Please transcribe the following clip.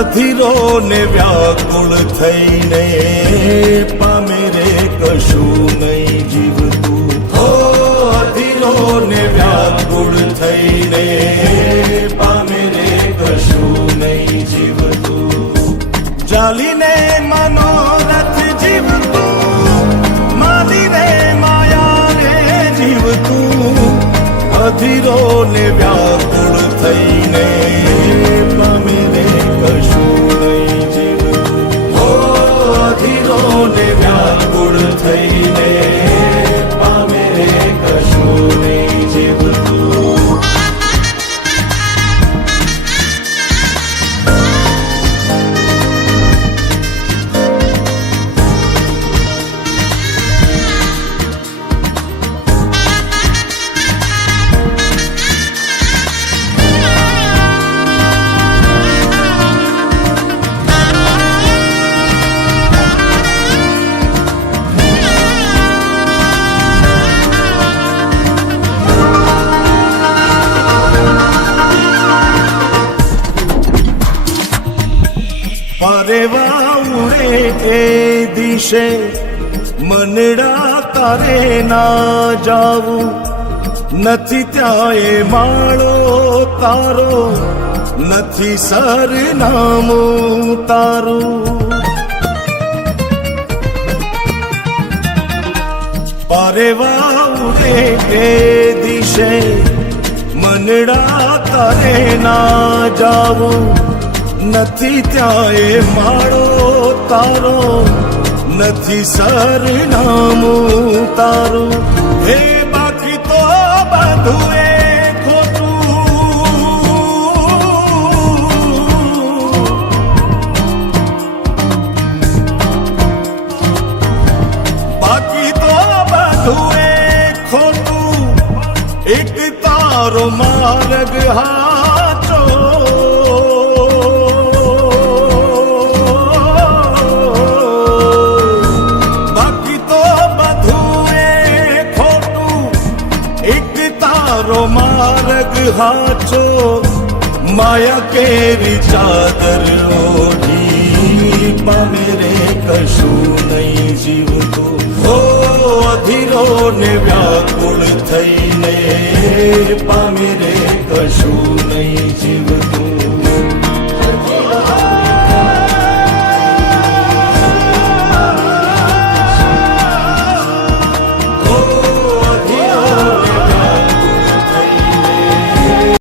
અધીરો ને વ્યાકુળ થઈને પામે રે કશું નહીં જીવતું. હો અધીરો ને વ્યાકુળ થઈને પામે રે કશું નહીં જીવતું. ચાલીને મનોરથ જીવતું, માલીને માયા રે જીવતું. અધીરો ને વ્યાકુળ થઈને પામે રે કશું નહીં જીવતું. હો અધીરો ને વ્યાકુળ થઈને પામે રે કશું નહીં જીવતું. પરેવા ઉડે એ દિશે મનડા તારે ના જાવું. નથી ત્યાં એ માળો તારો, નથી સરનામું તારું. પરેવા ઉડે એ દિશે મનડા તારે ના જાવું. નથી ત્યાં એ માળો તારો, નથી સરનામું તારું. હે બાકી તો બધું એ ખોટું. બાકી તો બધું એ ખોટું. એક તારો માર્ગ હાચો. માર્ગ હાચો. માયા કેરી ચાદર ઓઢી પામે રે કશું નહીં જીવતું. હો અધીરો ને વ્યાકુળ થઈને પામે રે કશું નહીં જીવતું.